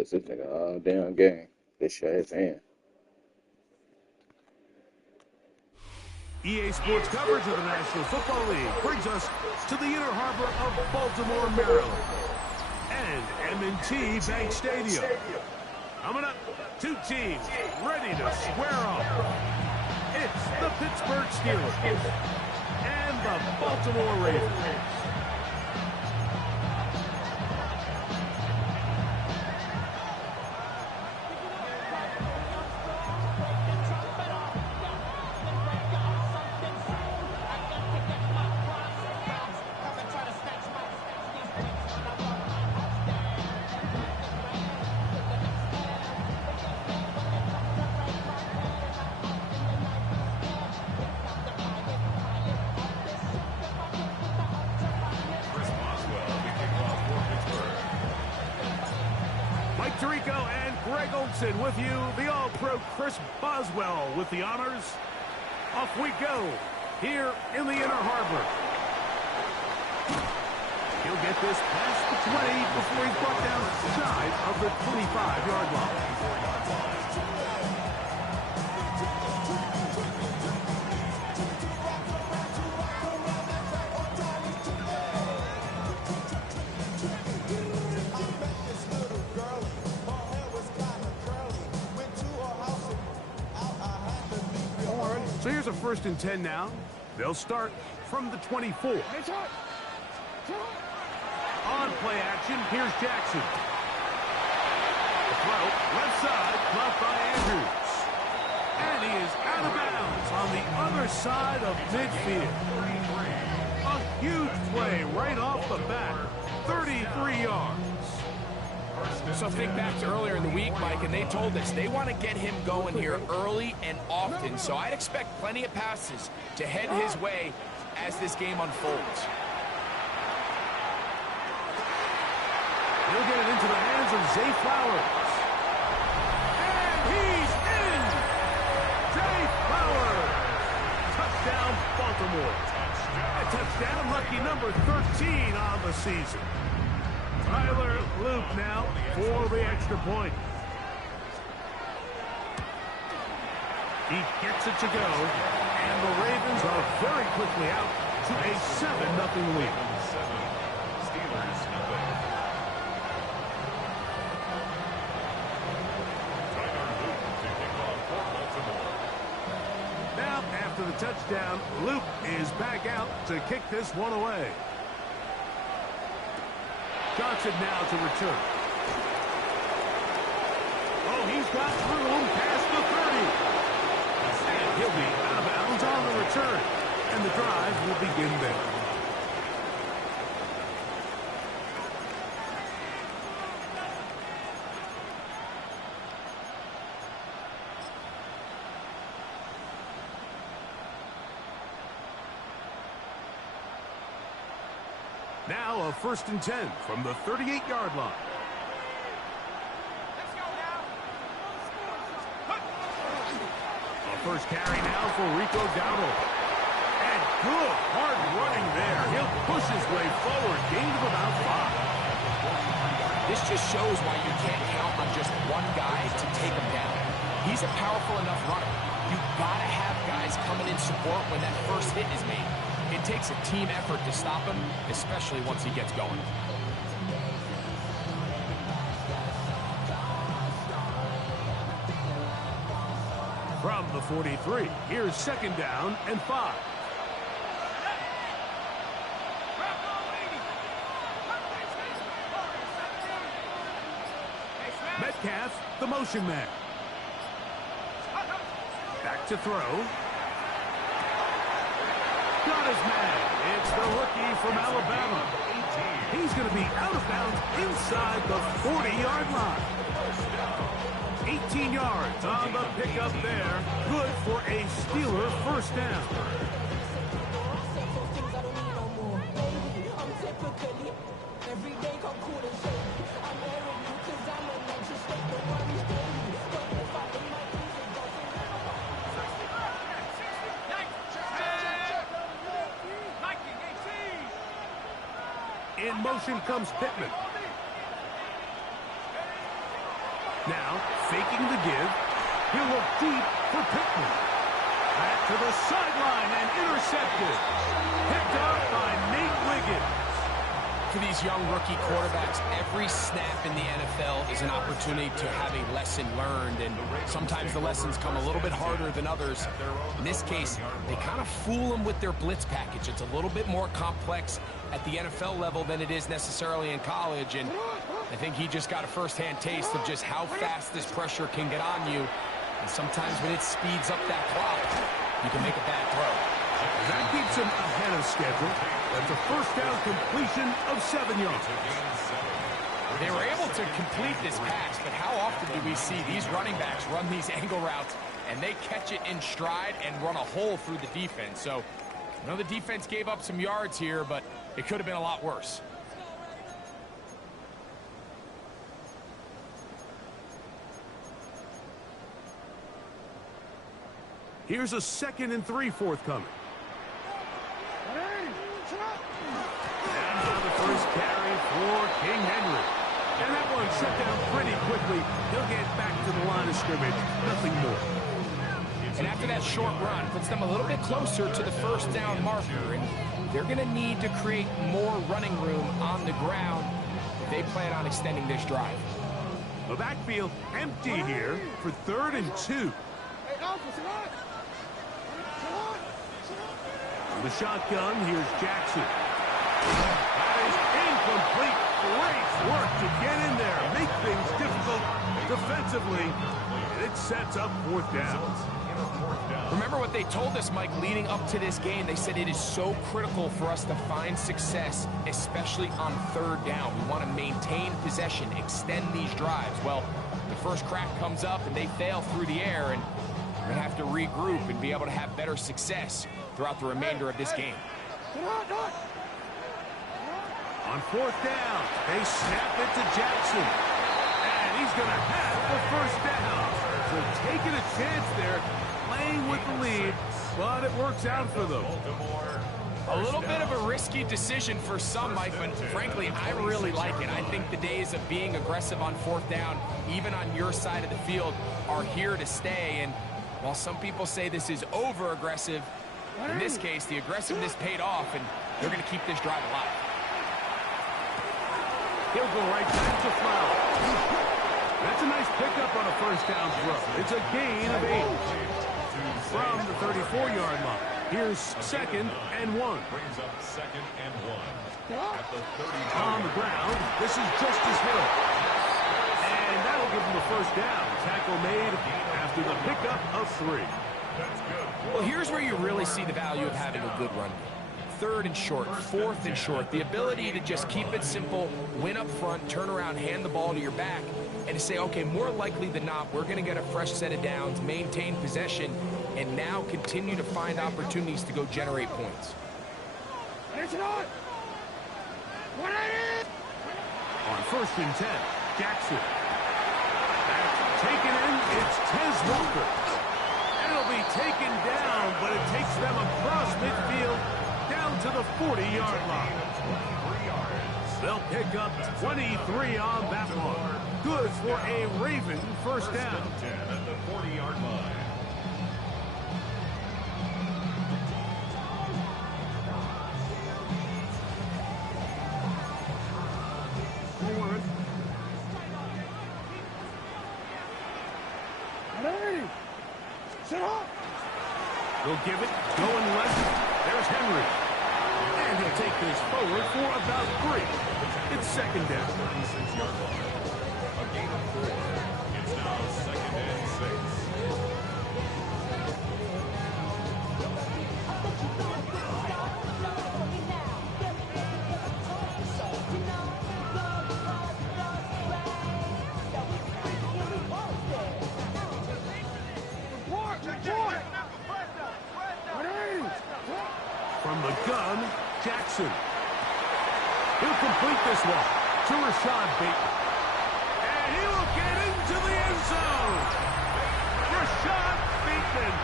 blitz this nigga all damn game. They shut his hand. EA Sports coverage of the National Football League brings us to the inner harbor of Baltimore, Maryland, and M&T Bank Stadium. Coming up, two teams ready to square off. It's the Pittsburgh Steelers and the Baltimore Ravens. With you, the All-Pro Chris Boswell with the honors. Off we go here in the inner harbor. He'll get this past the 20 before he's brought down shy of the 25-yard line. So here's a 1st and 10 now. They'll start from the 24. On play action, here's Jackson. The throw, left side, caught by Andrews. And he is out of bounds on the other side of midfield. A huge play right off the bat, 33 yards. So think back to earlier in the week, Mike, and they told us they want to get him going here early and often. So I'd expect plenty of passes to head his way as this game unfolds. He'll get it into the hands of Zay Flowers. And he's in! Zay Flowers! Touchdown, Baltimore. A touchdown, lucky number 13 on the season. Tyler Loop now for the extra point. He gets it to go, and the Ravens are very quickly out to a 7-0 lead. Now, after the touchdown, Loop is back out to kick this one away. Johnson now to return. Oh, he's got room past the 30. And he'll be out of bounds on the return. And the drive will begin there. Now a 1st and 10 from the 38-yard line. A first carry now for Rico Dowdle. And good hard running there. He'll push his way forward. Gain of about 5. This just shows why you can't count on just one guy to take him down. He's a powerful enough runner. You've got to have guys coming in support when that first hit is made. It takes a team effort to stop him, especially once he gets going. From the 43, here's 2nd down and 5. Metcalf, the motion man. Back to throw. Got his man. It's the rookie from Alabama. He's going to be out of bounds inside the 40-yard line. 18 yards on the pickup there. Good for a Steeler 1st down. In motion comes Pittman. Now, faking the give. He'll look deep for Pittman. Back to the sideline and intercepted. Picked up by Nate Wiggins. For these young rookie quarterbacks, every snap in the NFL is an opportunity to have a lesson learned, and sometimes the lessons come a little bit harder than others. In this case, they kind of fool them with their blitz package. It's a little bit more complex at the NFL level than it is necessarily in college, and I think he just got a first-hand taste of just how fast this pressure can get on you, and sometimes when it speeds up that clock, you can make a bad throw. That keeps him ahead of schedule. That's a first down completion of 7 yards. They were able to complete this pass, but how often do we see these running backs run these angle routes and they catch it in stride and run a hole through the defense? So, I know the defense gave up some yards here, but it could have been a lot worse. Here's a 2nd and 3 forthcoming. Now the first carry for King Henry. And that one shut down pretty quickly. He'll get back to the line of scrimmage. Nothing more. And after that short run, puts them a little bit closer to the first down marker. And they're going to need to create more running room on the ground if they plan on extending this drive. The backfield empty here for 3rd and 2. The shotgun, here's Jackson. That is incomplete. Great work to get in there. Make things difficult defensively. And it sets up 4th down. Remember what they told us, Mike, leading up to this game. They said it is so critical for us to find success, especially on 3rd down. We want to maintain possession, extend these drives. Well, the first crack comes up and they fail through the air, and we're going to have to regroup and be able to have better success throughout the remainder of this game. On 4th down, they snap it to Jackson. And he's going to have the first down. So taking a chance there, playing with the lead, but it works out for them. A little bit of a risky decision for some, Mike, but frankly, I really like it. I think the days of being aggressive on 4th down, even on your side of the field, are here to stay. And while some people say this is over-aggressive, in this case, the aggressiveness paid off, and they're going to keep this drive alive. He'll go right back to Flower. That's a nice pickup on a first down throw. It's a gain of 8. From the 34-yard line. Here's 2nd and 1. Brings up 2nd and 1. At the 30. On the ground, this is Justice Hill. And that'll give him the first down. Tackle made after the pickup of 3. Well, here's where you really see the value of having a good run. 3rd and short, 4th and short. The ability to just keep it simple, win up front, turn around, hand the ball to your back, and to say, okay, more likely than not, we're going to get a fresh set of downs, maintain possession, and now continue to find opportunities to go generate points. On 1st and 10, Jackson. That's taken in, it's Tez Walker. And it'll be taken down, but it takes them across midfield down to the 40-yard line. They'll pick up 23 on that one. Good for a Raven first down. 10 at the 40-yard line. He'll give it, going left. There's Henry. And he'll take this forward for about 3. It's 2nd down. 36-yard line. A gain of 4. It's now 2nd and 6. From the gun, Jackson. He'll complete this one to Rashad Bateman. And he will get into the end zone. Rashad Bateman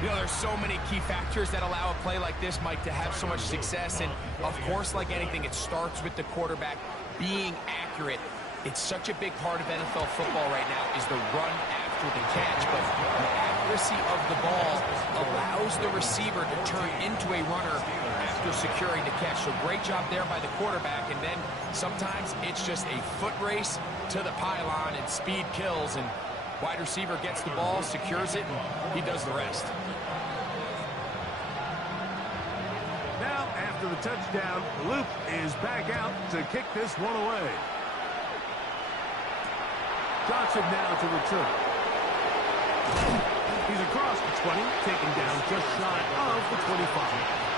You know, there's so many key factors that allow a play like this, Mike, to have so much success. And, of course, like anything, it starts with the quarterback being accurate. It's such a big part of NFL football right now is the run after the catch. But the accuracy of the ball allows the receiver to turn into a runner after securing the catch. So great job there by the quarterback. And then sometimes it's just a foot race to the pylon and speed kills. And wide receiver gets the ball, secures it, and he does the rest. Now, after the touchdown, Luke is back out to kick this one away. Johnson now to return. He's across the 20, taken down just shy of the 25.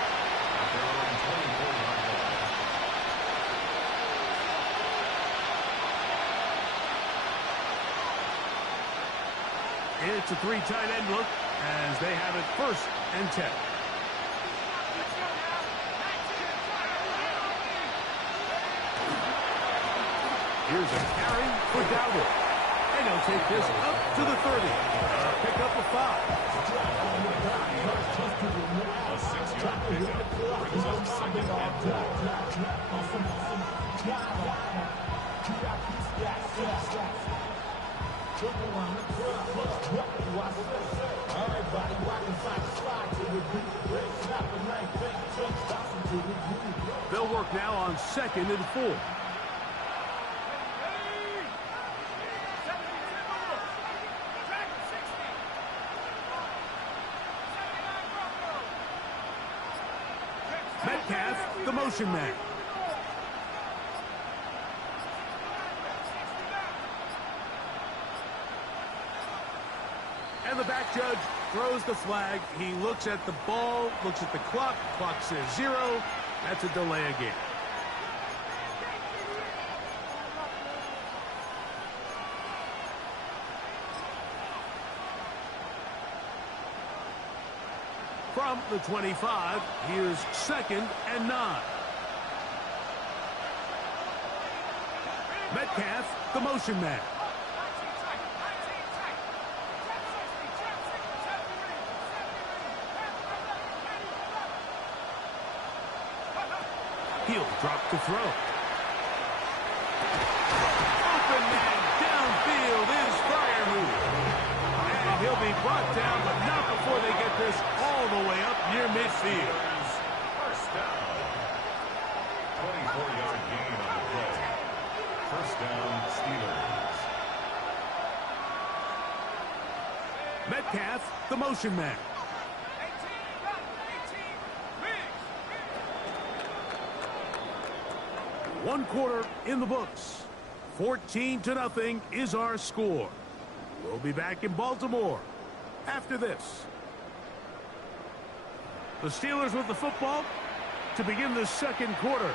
It's a three tight end look as they have it 1st and 10. Here's a carry for Dowdle. And he'll take this up to the 30. Pick up a 5. A 6-yard pickup brings up 2nd and 10. They'll work now on 2nd and 4. Metcalf, the motion man. And the back judge throws the flag. He looks at the ball, looks at the clock. Clock says 0. That's a delay of game. From the 25, here's 2nd and 9. Metcalf, the motion man. He'll drop to throw. Open man downfield is Freiermuth. And he'll be brought down, but not before they get this all the way up near midfield. First down. 24-yard gain on the play. First down, Steelers. Metcalf, the motion man. One quarter in the books. 14-0 is our score. We'll be back in Baltimore after this. The Steelers with the football to begin the 2nd quarter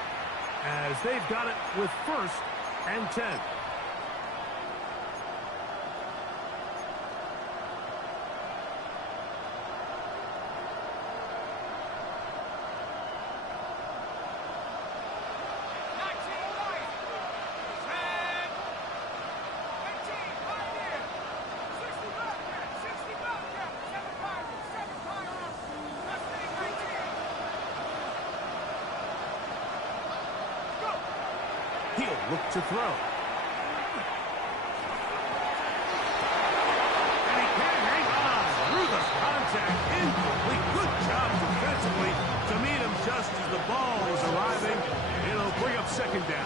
as they've got it with 1st and 10. He'll look to throw. And he can't hang on through the contact. Incomplete. Good job defensively to meet him just as the ball was arriving. It'll bring up 2nd down.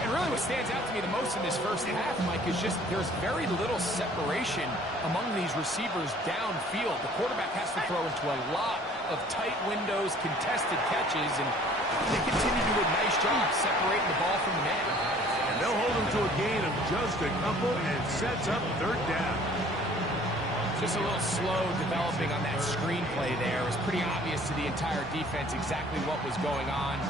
And really what stands out to me the most in this first half, Mike, is just there's very little separation among these receivers downfield. The quarterback has to throw into a lot of tight windows, contested catches, and they continue to do a nice job separating the ball from the man. And they'll hold him to a gain of just a couple and sets up 3rd down. Just a little slow developing on that screenplay there. It was pretty obvious to the entire defense exactly what was going on.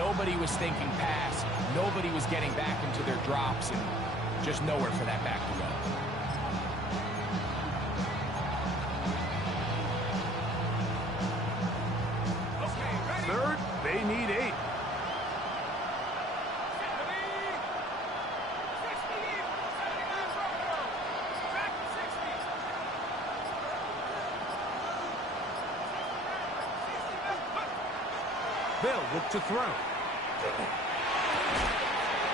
Nobody was thinking pass. Nobody was getting back into their drops, and just nowhere for that back to go. 3rd, they need 8. They'll look to throw.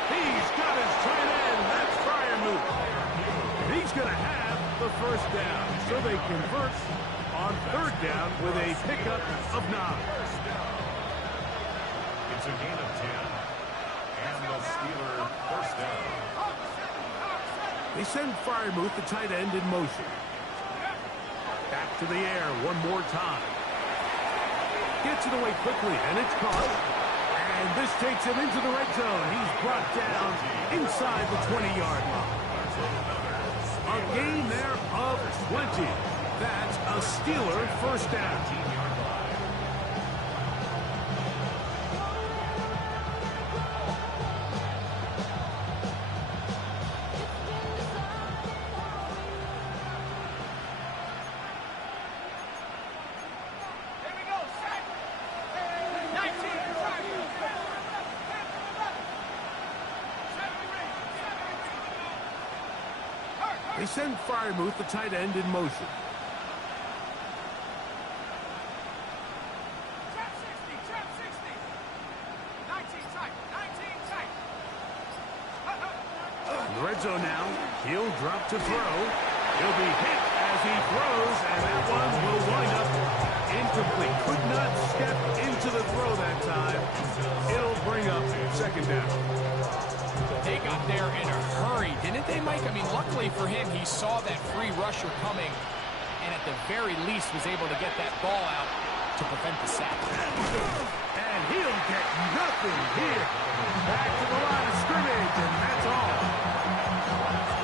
He's got his tight end. That's Freiermuth. He's going to have the first down. So they convert on third down with a pickup of 9. It's a gain of 10. And the Steelers first down. They send Freiermuth, the tight end, in motion. Back to the air one more time. Gets it away quickly, and it's caught. And this takes him into the red zone. He's brought down inside the 20-yard line. A gain there of 20. That's a Steeler first down. They send Freiermuth, the tight end, in motion. Trap 60. 19 tight. In the red zone now. He'll drop to throw. He'll be hit as he throws, and that one will wind up incomplete. Could not step into the throw that time. It'll bring up second down. They got there in a hurry, didn't they, Mike? I mean, luckily for him, he saw that free rusher coming, and at the very least was able to get that ball out to prevent the sack. And he'll get nothing here. Back to the line of scrimmage, and that's all.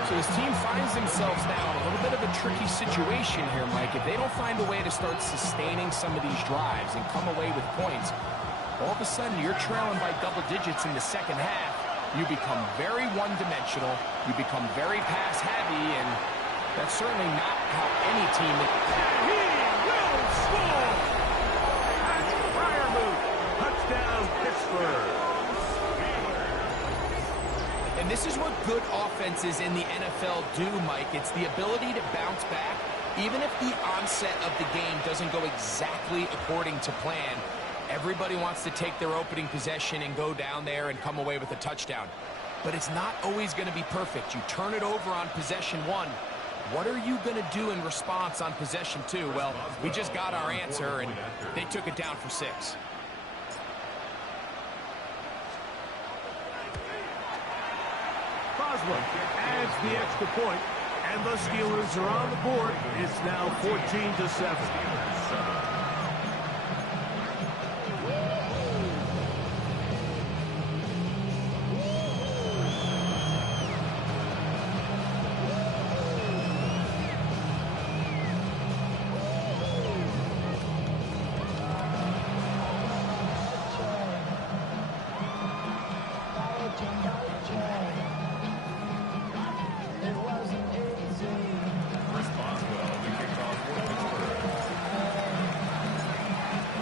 So his team finds themselves now in a little bit of a tricky situation here, Mike. If they don't find a way to start sustaining some of these drives and come away with points, all of a sudden you're trailing by double digits in the second half. You become very one-dimensional. You become very pass-heavy, and that's certainly not how any team... And he will score! That's Freiermuth. Touchdown, Pittsburgh. And this is what good offenses in the NFL do, Mike. It's the ability to bounce back, even if the onset of the game doesn't go exactly according to plan. Everybody wants to take their opening possession and go down there and come away with a touchdown. But it's not always going to be perfect. You turn it over on possession 1. What are you going to do in response on possession 2? Well, we just got our answer, and they took it down for 6. Boswell adds the extra point, and the Steelers are on the board. It's now 14-7.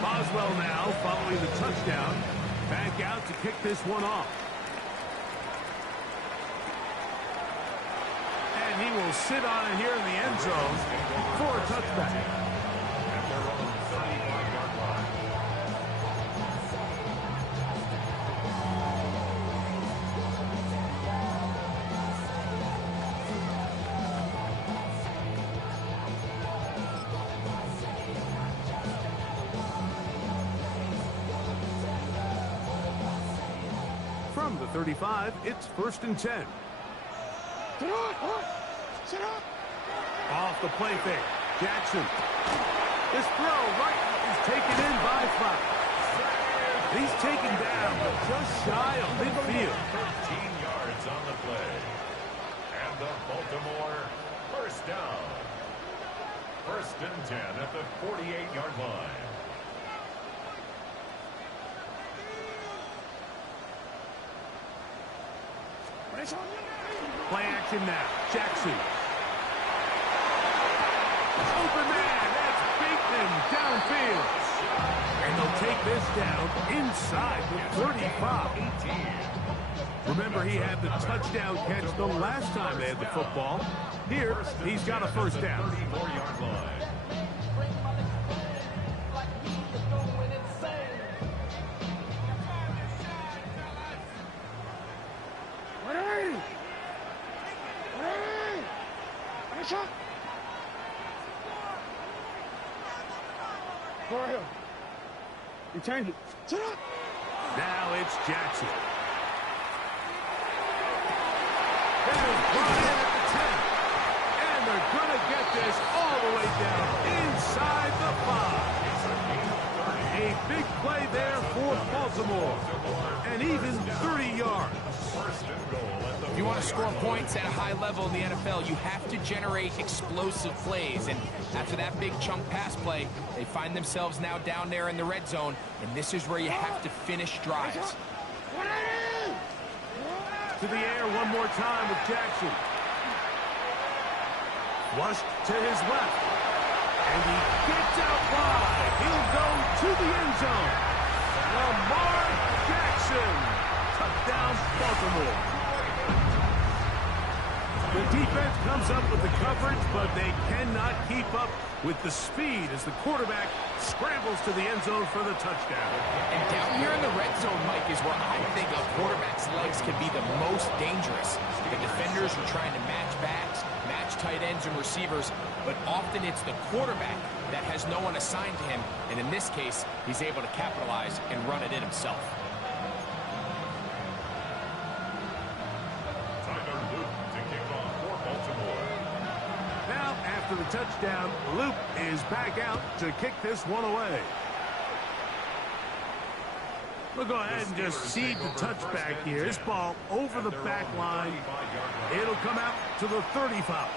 Boswell now, following the touchdown, back out to kick this one off. And he will sit on it here in the end zone for a touchback. At their own 35-yard line. From the 35, it's 1st and 10. Off the play fake. Jackson. This throw right is taken in by 5. He's taken down, but just shy of midfield. 13 yards on the play. And the Baltimore first down. 1st and 10 at the 48-yard line. Play action now. Jackson. Open man. That's Bateman downfield. And they'll take this down inside the 35. Remember, he had the touchdown catch the last time they had the football. Here, he's got a first down. 34-yard line. For him. You changed it. Now it's Jackson. This is brought in at the 10. And they're going to get this all the way down inside the 5. A big play there for Baltimore. And even 30 yards. If you want to score points at a high level in the NFL, you have to generate explosive plays. And after that big chunk pass play, they find themselves now down there in the red zone. And this is where you have to finish drives. To the air one more time with Jackson. Flushed to his left. And he gets out wide. He'll go to the end zone. Lamar Jackson. Touchdown, Baltimore. The defense comes up with the coverage, but they cannot keep up with the speed as the quarterback scrambles to the end zone for the touchdown. And down here in the red zone, Mike, is where I think a quarterback's legs can be the most dangerous. The defenders are trying to match backs, match tight ends and receivers, but often it's the quarterback that has no one assigned to him, and in this case, he's able to capitalize and run it in himself. Now, after the touchdown, Luke is back out to kick this one away. We'll go ahead and just seed the touchback here. This ball over the back line. It'll come out to the 35.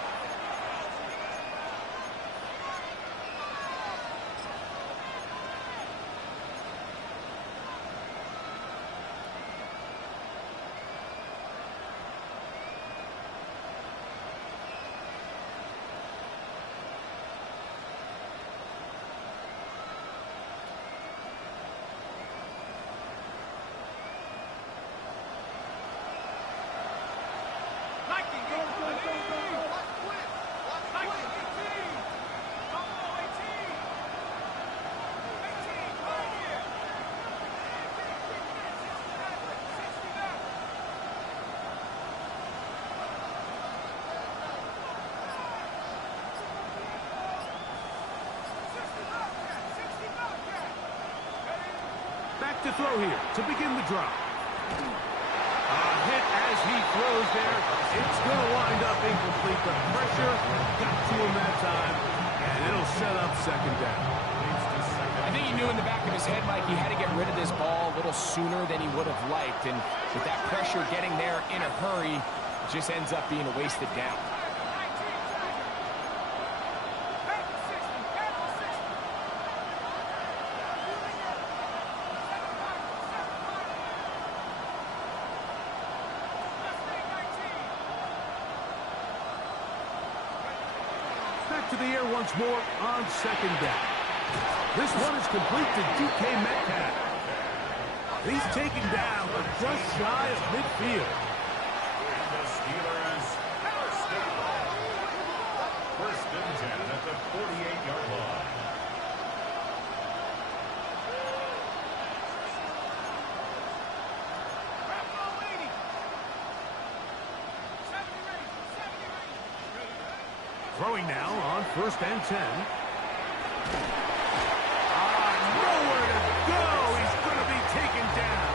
Back to throw here to begin the drive. A hit as he throws there. It's going to wind up incomplete. The pressure got to him that time, and it'll set up second down. I think he knew in the back of his head, Mike, he had to get rid of this ball a little sooner than he would have liked. And with that pressure getting there in a hurry, it just ends up being a wasted down. Back to the air once more on second down. This one is complete to DK Metcalf. He's taken down, but just shy of midfield. And the Steelers first and 10 at the 48-yard line. Throwing now on first and 10. Nowhere to go. He's going to be taken down.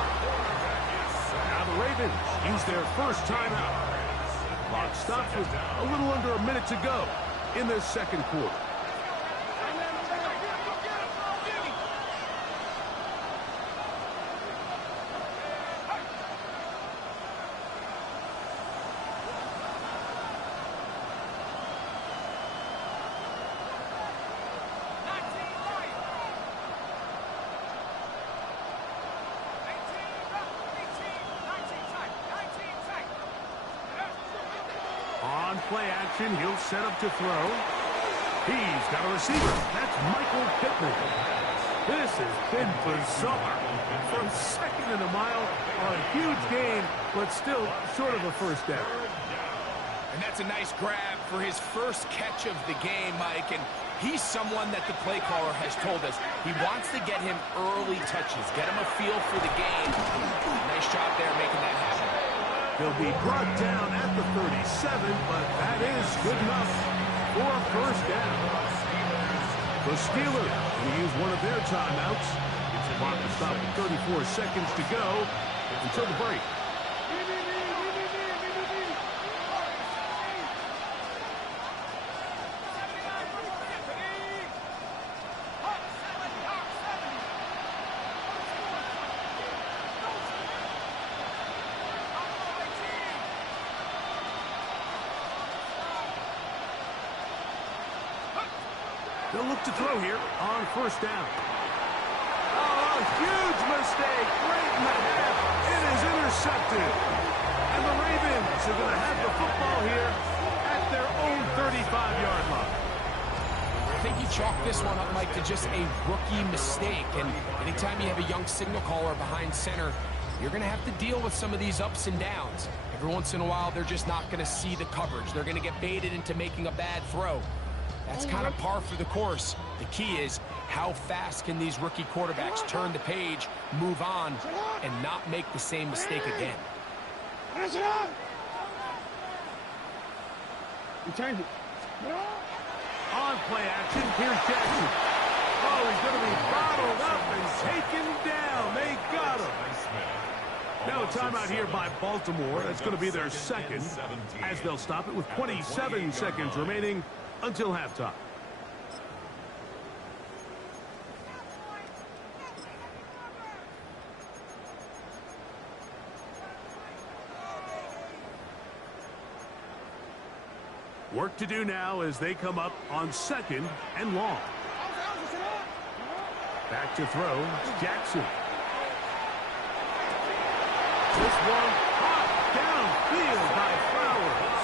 Now the Ravens use their first timeout. Clock stops with a little under a minute to go in this second quarter. On play action, he'll set up to throw. He's got a receiver. That's Michael Pittman. This has been bizarre. From second in a mile, a huge game, but still short of a first down. And that's a nice grab for his first catch of the game, Mike. And he's someone that the play caller has told us he wants to get him early touches, get him a feel for the game. Nice job there making that happen. He'll be brought down at the 37, but that is good enough for a first down. The Steelers going to use one of their timeouts. Clock will stop with 34 seconds to go until the break. They'll look to throw here on first down. Oh, a huge mistake right in the half. It is intercepted. And the Ravens are going to have the football here at their own 35-yard line. I think he chalked this one up, Mike, to just a rookie mistake. And anytime you have a young signal caller behind center, you're going to have to deal with some of these ups and downs. Every once in a while, they're just not going to see the coverage. They're going to get baited into making a bad throw. That's kind of par for the course. The key is how fast can these rookie quarterbacks turn the page, move on, and not make the same mistake again. On play action, here's Jackson. Oh, he's going to be bottled up and taken down. They got him. Now a timeout here by Baltimore. That's going to be their second, as they'll stop it with 27 seconds remaining until halftime. Work to do now as they come up on second and long. Back to throw, it's Jackson. This one hot downfield by Flowers.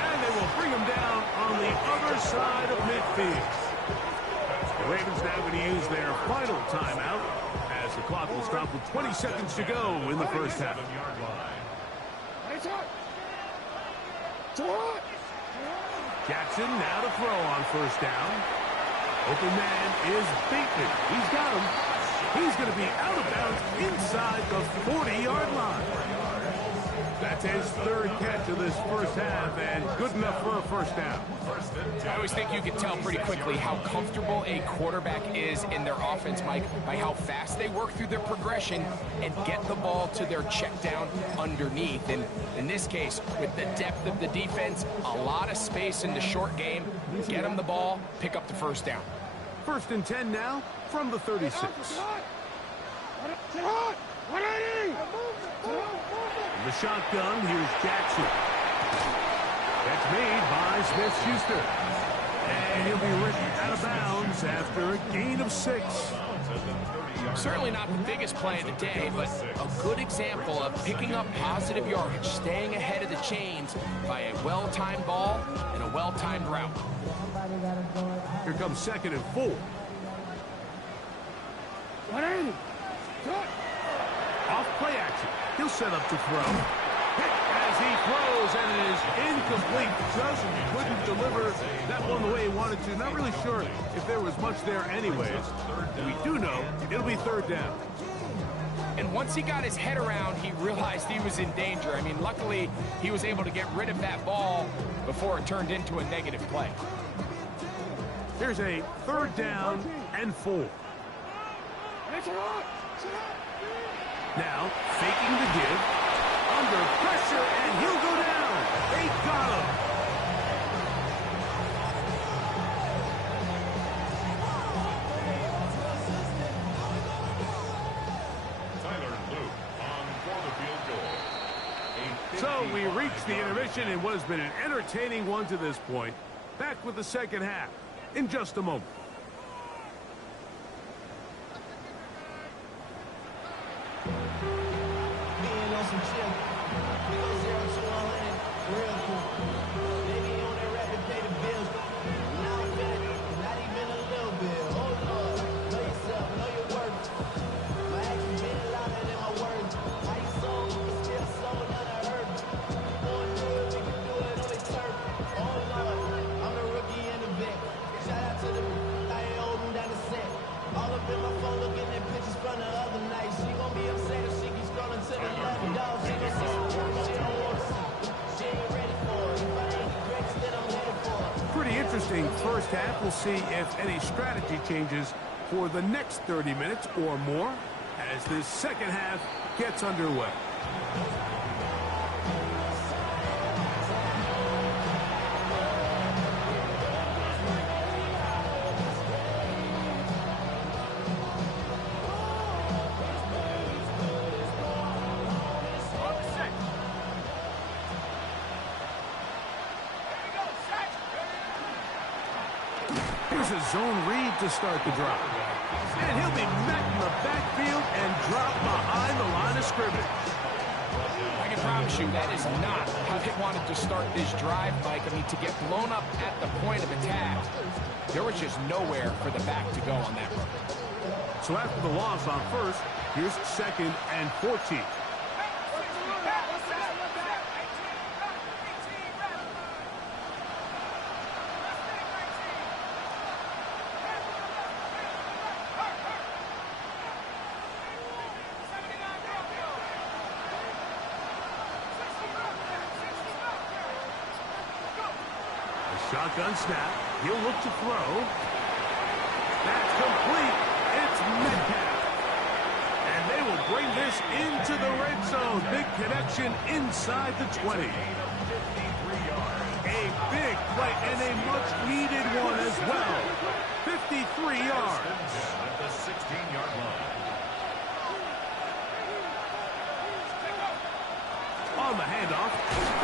And they will bring him down on the other side of midfield. The Ravens now going to use their final timeout as the clock will stop with 20 seconds to go in the first half. Jackson now to throw on first down. Open man is Bateman. He's got him. He's going to be out of bounds inside the 40-yard line. That's his third catch of this first half, and good enough for a first down. I always think you can tell pretty quickly how comfortable a quarterback is in their offense, Mike, by how fast they work through their progression and get the ball to their check down underneath. And in this case, with the depth of the defense, a lot of space in the short game, get them the ball, pick up the first down. First and 10 now from the 36. In the shotgun, here's Jackson. That's made by Smith-Schuster. And he'll be written out of bounds after a gain of 6. Certainly not the biggest play of the day, but a good example of picking up positive yardage, staying ahead of the chains by a well-timed ball and a well-timed route. Here comes second and 4. Off play action. He'll set up to throw. Hit as he throws, and it is incomplete. Just couldn't deliver that one the way he wanted to. Not really sure if there was much there anyways. We do know it'll be third down. And once he got his head around, he realized he was in danger. I mean, luckily, he was able to get rid of that ball before it turned into a negative play. Here's a third down and 4. Now, faking the give, under pressure, and he'll go down. They got him. Tyler Luke on for the field goal. So we reach the intermission in what has been an entertaining one to this point. Back with the second half in just a moment. Being on some chill. We go 0 to 100 real cool. They be on their rap to pay the bills. Now I'm better, not even a little bit. Oh Lord, know yourself, know your worth. My actions been louder than my words. How you sold, but still sold, none of hurt. Going through it, we can do it on the turf. Oh Lord, I'm the rookie in the vet. Shout out to the first half. We'll see if any strategy changes for the next 30 minutes or more as this second half gets underway. Here's a zone read to start the drive. And he'll be met in the backfield and dropped behind the line of scrimmage. I can promise you that is not how they wanted to start this drive, Mike. I mean, to get blown up at the point of attack, there was just nowhere for the back to go on that run. So after the loss on first, here's 2nd and 14. Shotgun snap. He'll look to throw. That's complete. It's Metcalf. And they will bring this into the red zone. Big connection inside the 20. A big play and a much-needed one as well. 53 yards. At the 16-yard line. On the handoff,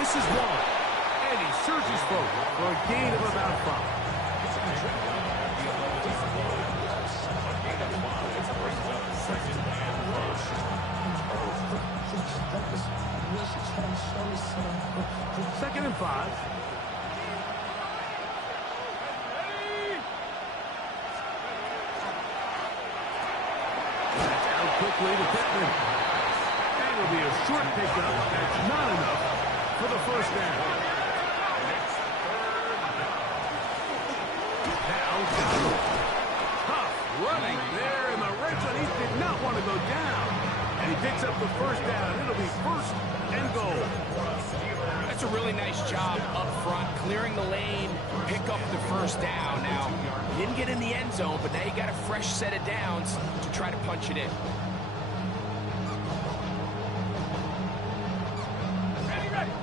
this is one. And he surges forward for a gain of about 5. Second and 5. That's out quickly to Pittman. And it'll be a short pickup. That's not enough for the first down. Tough running there in the red zone. He did not want to go down. And he picks up the first down. It'll be 1st and goal. That's a really nice job up front, clearing the lane, pick up the first down. Now, you didn't get in the end zone, but now you got a fresh set of downs to try to punch it in.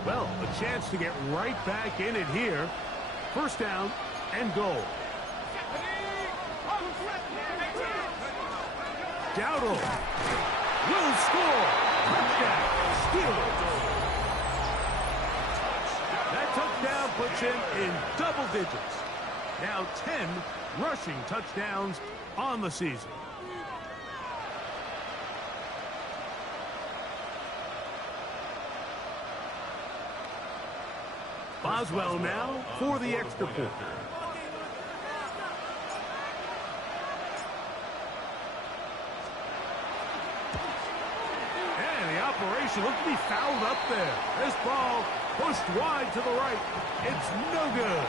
Well, a chance to get right back in it here. 1st down and goal. Dowdle will score. Touchdown. Steelers. That touchdown puts him in double digits. Now 10 rushing touchdowns on the season. Boswell now for the extra point. And the operation looked to be fouled up there. This ball pushed wide to the right. It's no good.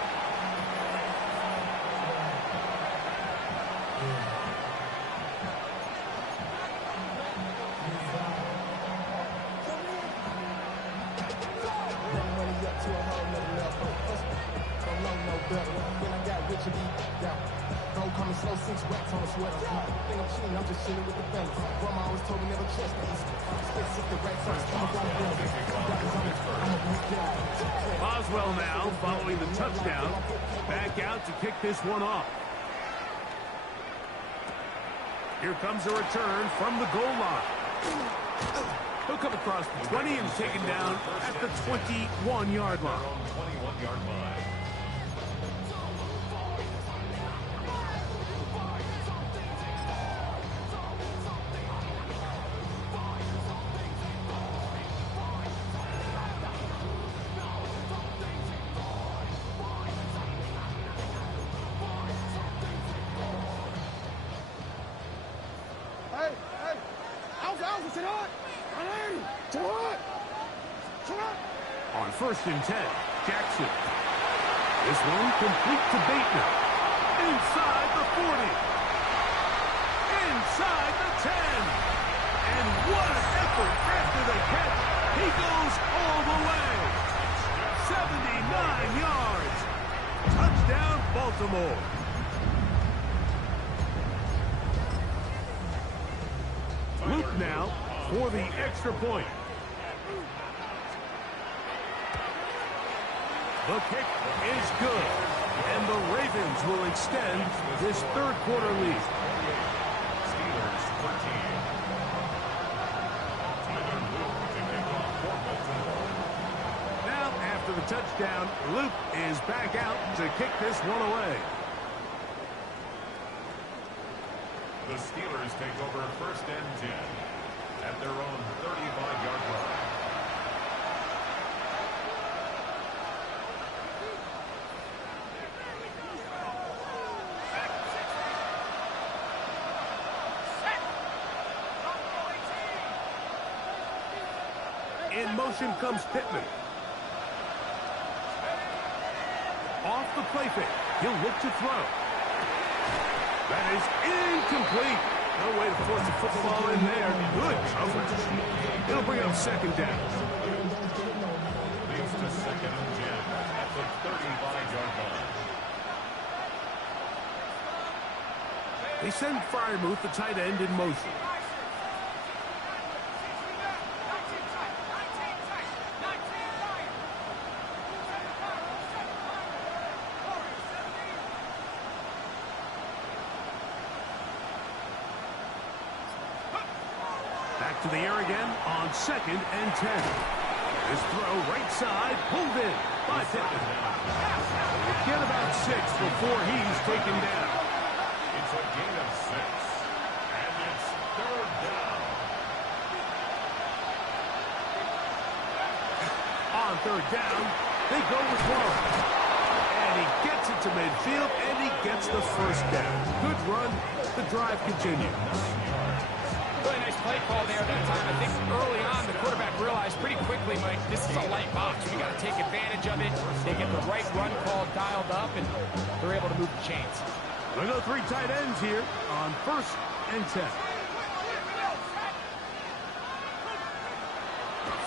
Boswell now, following the touchdown, back out to kick this one off. Here comes a return from the goal line. He'll come across the 20 and taken down at the 21-yard line. 21-yard line. On 1st and 10, Jackson. This one complete to Bateman. Inside the 40. Inside the 10. And what an effort after the catch. He goes all the way. 79 yards. Touchdown, Baltimore. now for the extra point. The kick is good, and the Ravens will extend this third quarter lead. Steelers 14. Tyler Luke to kick off for Baltimore. Now, after the touchdown, Luke is back out to kick this one away. The Steelers take over first and 10 at their own 35-yard line. In motion comes Pittman. Off the play fake. He'll look to throw. That is incomplete. No way to force the football in there. Good coverage. It'll bring up second down. Leads to second and 10 at the 35-yard line. They send Freiermuth, the tight end, in motion. Back to the air again on second and 10. This throw right side, pulled in by Pittman. They get about 6 before he's taken down. It's a gain of 6, and it's third down. On third down, they go with one. And he gets it to midfield, and he gets the first down. Good run. The drive continues. Really nice play call there that time. I think early on, the quarterback realized pretty quickly, Mike, this is a light box. We got to take advantage of it. They get the right run call dialed up, and they're able to move the chains. We'll go 3 tight ends here on first and 10.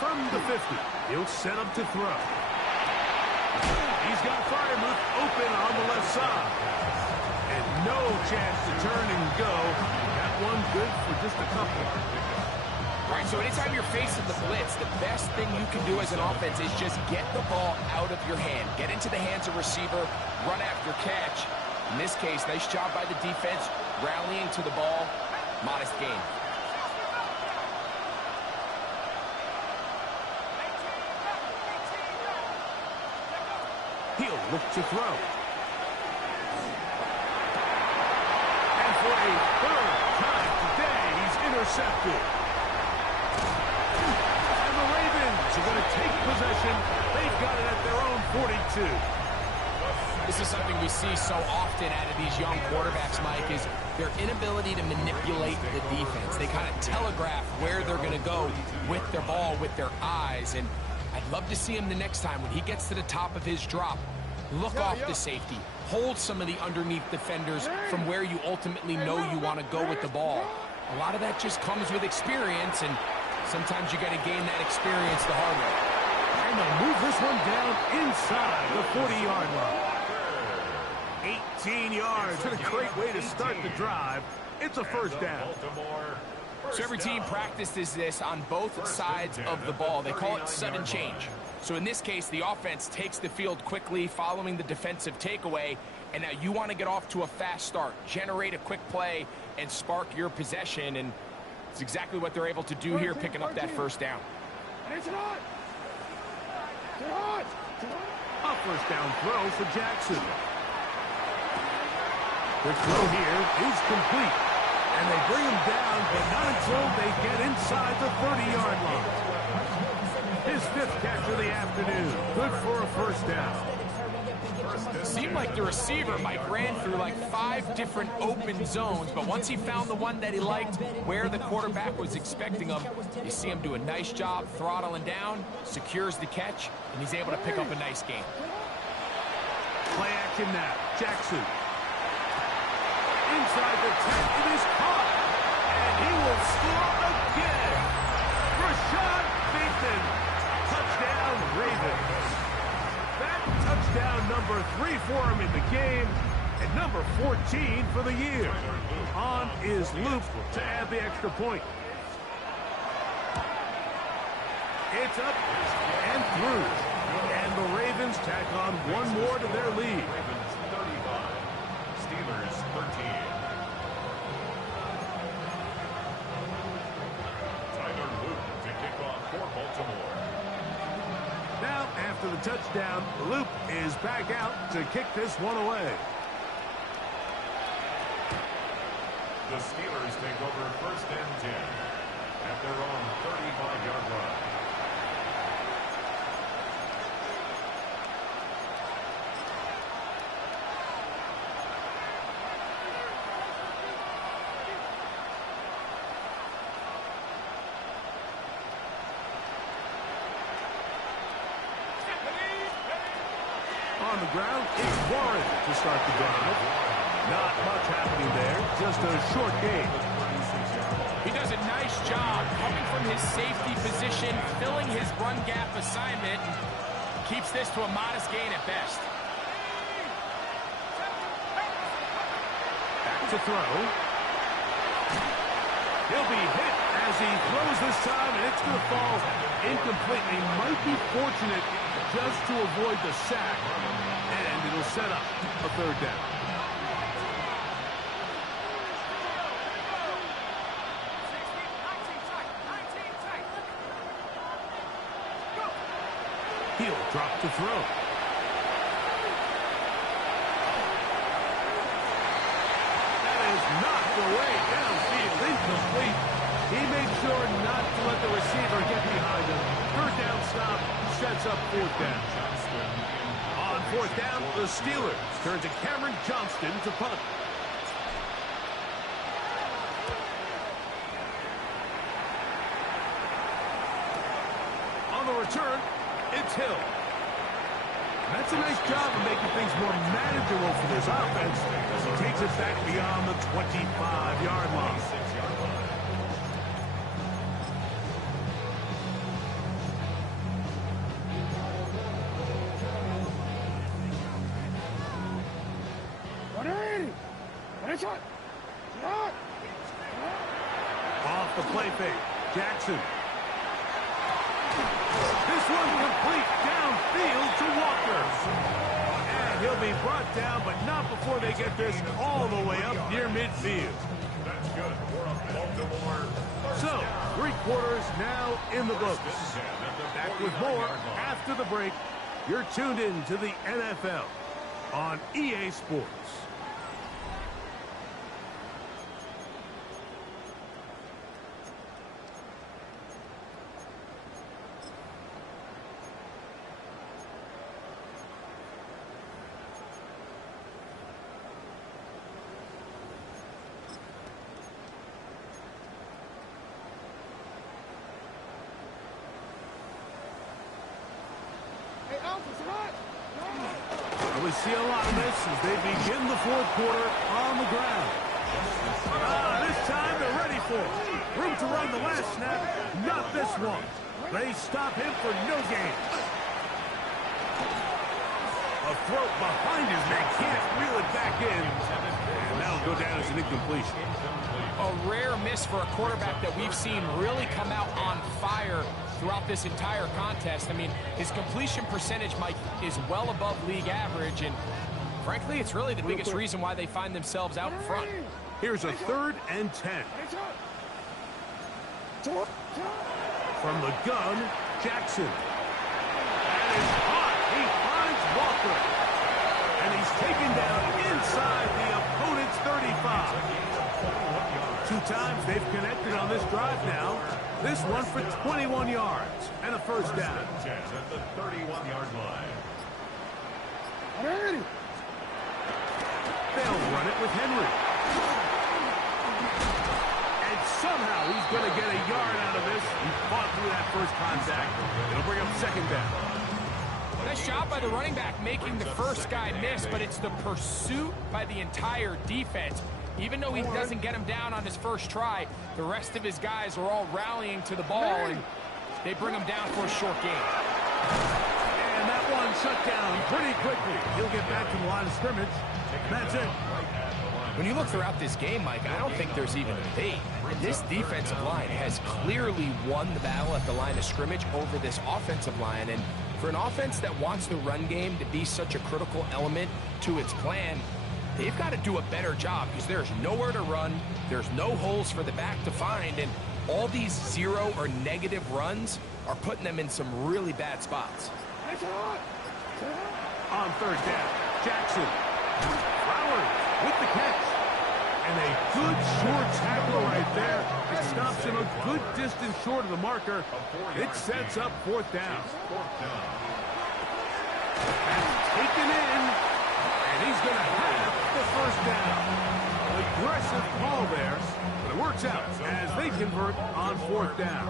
From the 50, he'll set up to throw. He's got Freiermuth open on the left side. And no chance to turn and go. That one good for just a couple. All right, so anytime you're facing the blitz, the best thing you can do as an offense is just get the ball out of your hand. Get into the hands of receiver, run after catch. In this case, nice job by the defense, rallying to the ball. Modest gain. He'll look to throw. And for a third time today, he's intercepted. And the Ravens are going to take possession. They've got it at their own 42. This is something we see so often out of these young quarterbacks, Mike, is their inability to manipulate the defense. They kind of telegraph where they're going to go with their ball, with their eyes. And I'd love to see him the next time when he gets to the top of his drop. Look off the safety. Hold some of the underneath defenders from where you ultimately know you want to go with the ball. A lot of that just comes with experience, and sometimes you got to gain that experience the hard way. And they'll move this one down inside the 40-yard line. 18 yards. And a great way to start the drive. It's a first down. So every team practices this on both sides of the ball. They call it sudden change. So in this case, the offense takes the field quickly following the defensive takeaway, and now you want to get off to a fast start, generate a quick play, and spark your possession, and it's exactly what they're able to do here, picking up that first down. A first down throw for Jackson. The throw here is complete. And they bring him down, but not until they get inside the 30-yard line. His 5th catch of the afternoon. Good for a first down. It seemed like the receiver, Mike, ran through like 5 different open zones, but once he found the one that he liked, where the quarterback was expecting him, you see him do a nice job throttling down, secures the catch, and he's able to pick up a nice gain. Play action now. Jackson. Inside the 10, it is caught. And he will score again. Rashad Bateman. Touchdown, Ravens. That touchdown number 3 for him in the game. And number 14 for the year. On is Luke to add the extra point. It's up and through. And the Ravens tack on one more to their lead. Ravens 35, Steelers 13. Tyler Luke to kick off for Baltimore. Now, after the touchdown, Loop is back out to kick this one away. The Steelers take over 1st and 10 at their own 35-yard line. On the ground, it's Warren to start the drive. Not much happening there, just a short game. He does a nice job coming from his safety position, filling his run gap assignment, and keeps this to a modest gain at best. Back to throw. He'll be hit as he throws this time, and it's going to fall incomplete. He might be fortunate just to avoid the sack, and it'll set up a 3rd down. He'll drop to throw. That is knocked away downfield, incomplete. He made sure not to let the receiver get behind him. 3rd down stop sets up 4th down. On 4th down, the Steelers turn to Cameron Johnston to punt. On the return, it's Hill. That's a nice job of making things more manageable for this offense as he takes it back beyond the 25-yard line. Off the play fake, Jackson. This one complete downfield to Walker. And he'll be brought down, but not before they get this all the way up near midfield. That's good for a Baltimore. So, 3 quarters now in the books. Back with more after the break. You're tuned in to the NFL on EA Sports. We see a lot of this as they begin the 4th quarter on the ground. This time they're ready for it. Room to run the last snap, not this one. They stop him for no gain. A throw behind his man, can't reel it back in. And that'll go down as an incompletion. A rare miss for a quarterback that we've seen really come out on fire throughout this entire contest. I mean, his completion percentage, Mike, is well above league average, and frankly, it's really the biggest reason why they find themselves out in front. Here's a 3rd and 10. From the gun, Jackson. That is hot. He finds Walker. And he's taken down inside the opponent's 35. 2 times they've connected on this drive now. This one for 21 yards and a 1st down. At the 31-yard line. They'll run it with Henry. And somehow he's going to get a yard out of this. He fought through that first contact. It'll bring up 2nd down. Nice job by the running back making the first guy miss, but it's the pursuit by the entire defense. Even though he doesn't get him down on his first try, the rest of his guys are all rallying to the ball, and they bring him down for a short gain. And that one shut down pretty quickly. He'll get back to the line of scrimmage. That's it. When you look throughout this game, Mike, I don't think there's even a debate. This defensive line has clearly won the battle at the line of scrimmage over this offensive line. And for an offense that wants the run game to be such a critical element to its plan, they've got to do a better job because there's nowhere to run, there's no holes for the back to find, and all these zero or negative runs are putting them in some really bad spots. On third down, Jackson. Flowers with the catch. And a good short tackle right there. It stops him a good distance short of the marker. It sets up fourth down. That's taken in. And he's going to have the first down. Aggressive call there. But it works out as they convert on fourth down.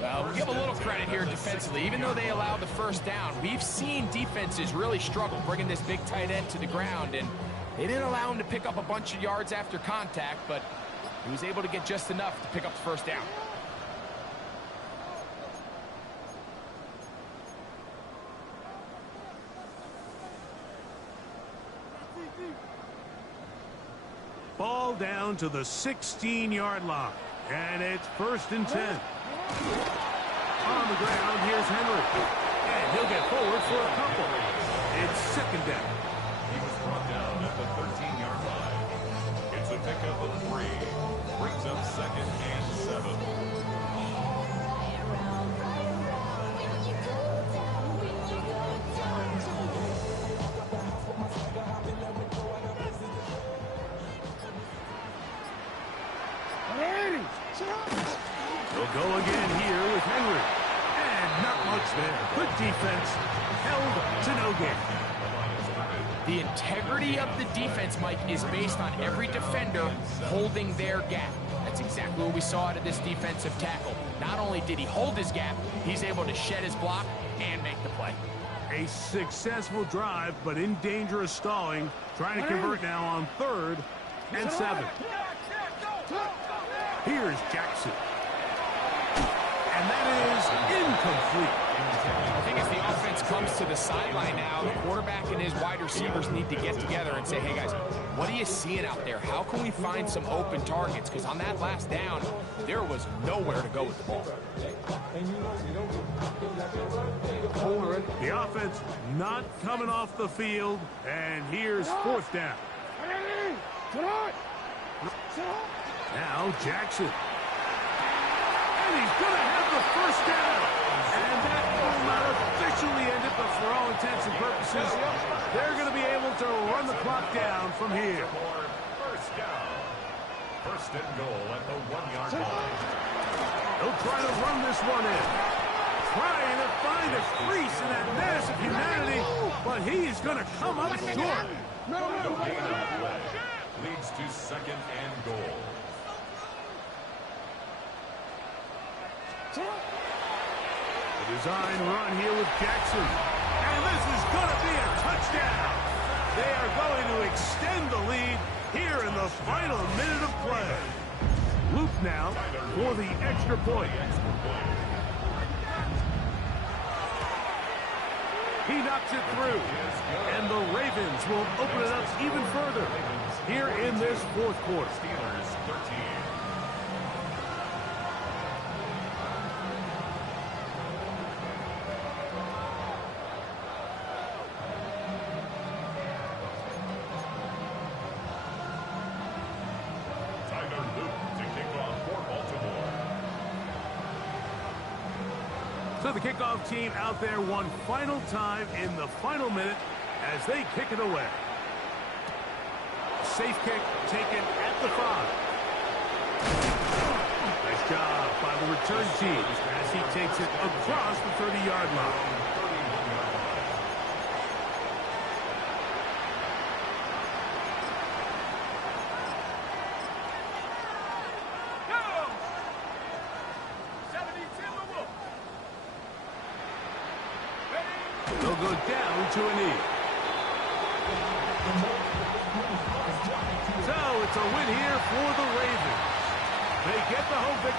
We'll give a little credit here defensively. Even though they allow the first down, we've seen defenses really struggle bringing this big tight end to the ground, and they didn't allow him to pick up a bunch of yards after contact, but he was able to get just enough to pick up the first down. Ball down to the 16-yard line, and it's 1st and 10. On the ground, here's Henry. And he'll get forward for a couple. It's 2nd down. He was brought down at the 13-yard line. It's a pickup of 3. Brings up 2nd and 7. They'll go again here with Henry. And not much there. Good defense. Held to no gain. The integrity of the defense, Mike, is based on every defender holding their gap. That's exactly what we saw out of this defensive tackle. Not only did he hold his gap, he's able to shed his block and make the play. A successful drive, but in danger of stalling. Trying to convert now on 3rd and 7. Here's Jackson. And that is incomplete. I think as the offense comes to the sideline now, the quarterback and his wide receivers need to get together and say, hey, guys, what are you seeing out there? How can we find some open targets? Because on that last down, there was nowhere to go with the ball. The offense not coming off the field, and here's 4th down. Now Jackson. And he's going to have the first down. And that will not officially end it, but for all intents and purposes, they're going to be able to run the clock down from here. First down. 1st and goal at the 1-yard line. They'll try to run this one in. Trying to find a crease in that mass of humanity, but he is going to come up short. No gain on the play. Leads to 2nd and goal. The design run here with Jackson. And this is going to be a touchdown. They are going to extend the lead here in the final minute of play. Luke now for the extra point. He knocks it through. And the Ravens will open it up even further here in this 4th quarter. Steelers 13. So the kickoff team out there one final time in the final minute as they kick it away. Safe kick taken at the 5. Nice job by the return team as he takes it across the 30-yard line. They'll go down to a knee. So it's a win here for the Ravens. They get the home victory.